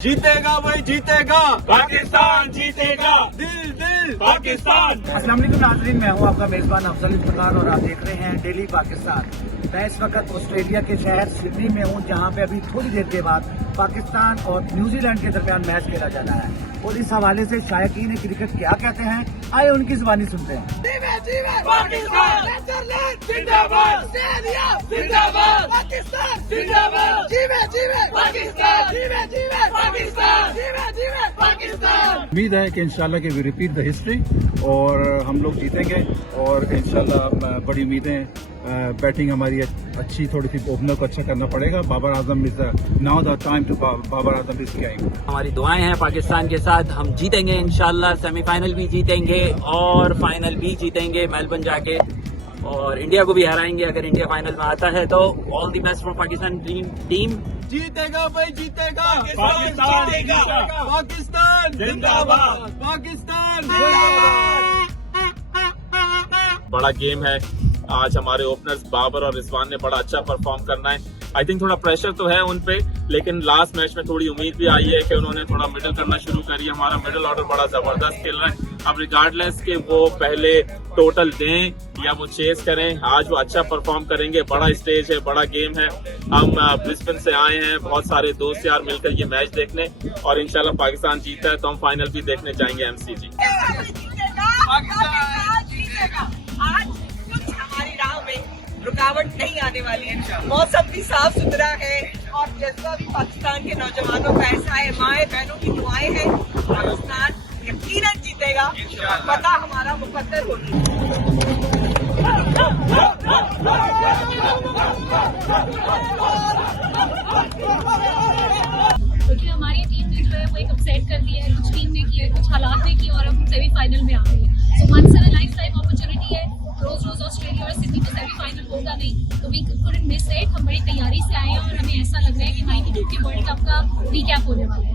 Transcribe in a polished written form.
जीतेगा भाई जीतेगा, पाकिस्तान जीतेगा, दिल दिल पाकिस्तान। अस्सलाम वालेकुम नाज़रीन, मैं हूं आपका मेजबान अफजल इफ्तिखार और आप देख रहे हैं डेली पाकिस्तान। मैं इस वक्त ऑस्ट्रेलिया के शहर सिडनी में हूं, जहां पे अभी थोड़ी देर के बाद पाकिस्तान और न्यूजीलैंड के दरमियान मैच खेला जाना है और इस हवाले से शायकीन क्रिकेट क्या कहते हैं, आए उनकी जुबानी सुनते हैं। पाकिस्तान जिंदाबाद, जिंदाबाद, पाकिस्तान जिंदाबाद, जीवे जीवे पाकिस्तान, जीवे जीवे पाकिस्तान, जीवे जीवे पाकिस्तान। उम्मीद है कि इंशाल्लाह कि वी रिपीट द हिस्ट्री और हम लोग जीतेंगे और इंशाल्लाह बड़ी उम्मीदें। बैटिंग हमारी अच्छी, थोड़ी सी ओपनर को अच्छा करना पड़ेगा। Babar Azam is now the time to Babar Azam is game. हमारी दुआएं हैं पाकिस्तान के साथ, हम जीतेंगे इंशाल्लाह। सेमीफाइनल भी जीतेंगे और फाइनल भी जीतेंगे मेलबर्न जाके, और इंडिया को भी हराएंगे अगर इंडिया फाइनल में आता है तो। All the best for Pakistan team. जीतेगा भाई जीतेगा, पाकिस्तान जीतेगा, पाकिस्तान जिंदाबाद, पाकिस्तान जिंदाबाद। बड़ा गेम है। आज हमारे ओपनर्स बाबर और रिजवान ने बड़ा अच्छा परफॉर्म करना है। आई थिंक थोड़ा प्रेशर तो है उन पे, लेकिन लास्ट मैच में थोड़ी उम्मीद भी आई है कि उन्होंने थोड़ा मिडल करना शुरू करी। हमारा मिडल ऑर्डर बड़ा जबरदस्त खेल रहा है। अब रिगार्डलेस के वो पहले टोटल दें या वो चेस करें, आज वो अच्छा परफॉर्म करेंगे। बड़ा स्टेज है, बड़ा गेम है। हम ब्रिस्बेन से आए हैं, बहुत सारे दोस्त यार मिलकर ये मैच देखने, और इंशाल्लाह पाकिस्तान जीता है तो हम फाइनल भी देखने जाएंगे एमसीजी। आज कुछ हमारी राह में रुकावट नहीं आने वाली है। मौसम भी साफ सुथरा है और जज्बा भी पाकिस्तान के नौजवानों का ऐसा है। माए बहनों की दुआएं हैं, पाकिस्तान यकीनन जीतेगा। पता हमारा मुकद्दर होगी। क्योंकि हमारी टीम ने जो है वो एक अपसेट कर दिया है, कुछ टीम ने किया, कुछ हालात ने किया और अब सेमीफाइनल में आ गई है। So once in a life time opportunity है। रोज रोज ऑस्ट्रेलिया और सिडनी तो सेमीफाइनल होगा नहीं, तो वी कुडंट मिस इट। हम बड़ी तैयारी से आए हैं और हमें ऐसा लग रहा है कि 92 के वर्ल्ड कप का रीकैप होने वाला है।